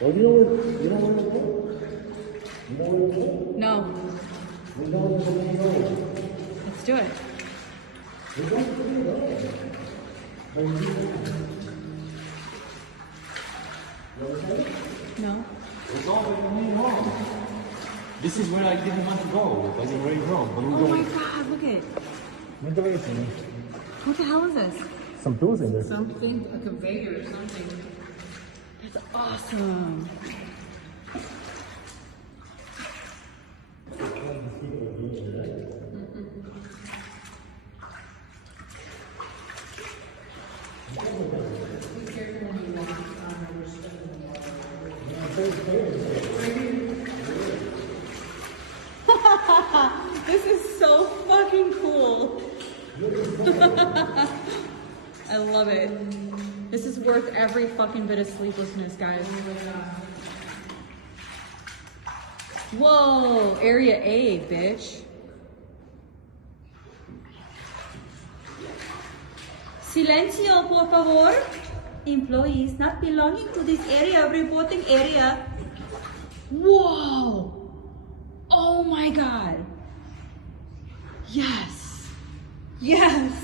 Oh, you know where to go? You know where to go? No. We know where to go. Let's do it. We know where to go. But you No. it's all been wrong. This is where I didn't want to go. I didn't really wrong. But Oh my god, look at it. What What the hell is this? Some tools in there. Something, a conveyor or something. That's awesome. This is so fucking cool. I love it. This is worth every fucking bit of sleeplessness, guys. Whoa, area A, bitch. Silencio, por favor. Employees not belonging to this area, reporting area. Whoa. Oh my god. Yes. Yes.